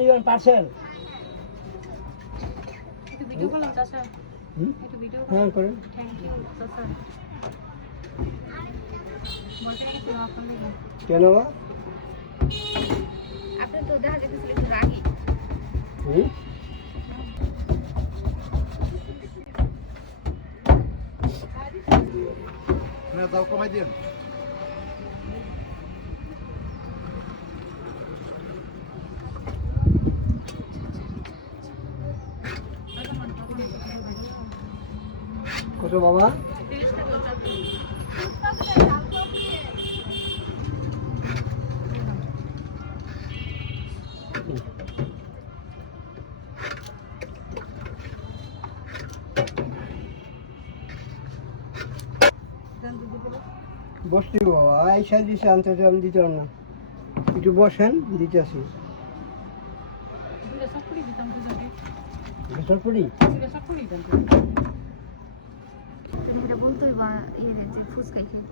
নিবেন পার্সেল। একটু ভিডিও করলাম চাচা। একটু ভিডিও হ্যাঁ করেন। থ্যাংক ইউ চাচা। বলতে কি তুমি আপনার লাগে কেন বা? আপনি তো দেখা যাচ্ছে একটু রাগী। না দাও কমাই দেন। কত বাবা? 30 টাকা চাচা। বসতে বাবা আইসা দিছে আনতে আমি দিতাম না। একটু বসেন দিতে আসি। দুটো সবপুরি দিতাম তো যদি। ভেতর পড়ি? দুটো সবপুরি দিতাম তো। তুমি এটা বলতোই বা এই যে ফুসকাই খেয়ে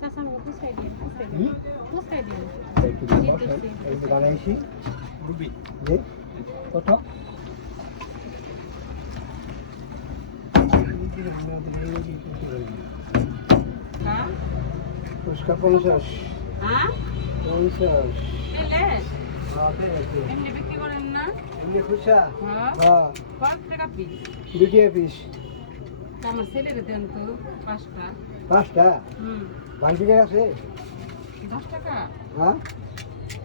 চাচা আমাকে ফুসকাই দিন ফুসকাই দিন একটু বসেন এই যে বানাইছি রুবি যে কত? হ্যাঁ ফুচকা 50। হ্যাঁ 50। এলে এমনি এমনি বিক্রি করেন না ফুচকা? হ্যাঁ হ্যাঁ কত টাকা পিস 2 টাকা পিস। আমার ছেলেরে দেন তো 5টা 5টা? বাংটি আছে? 10 টাকা হ্যাঁ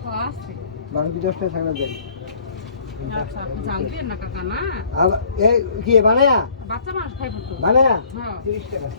তো আছে বাংটি 10টা থাকলে দেন। আচ্ছা আপনি জাল দিয়েন না কাকা না আর এই কি বানায়া? বাচ্চা মানুষ খাইব তো বানায়া হ্যাঁ 30 টাকা।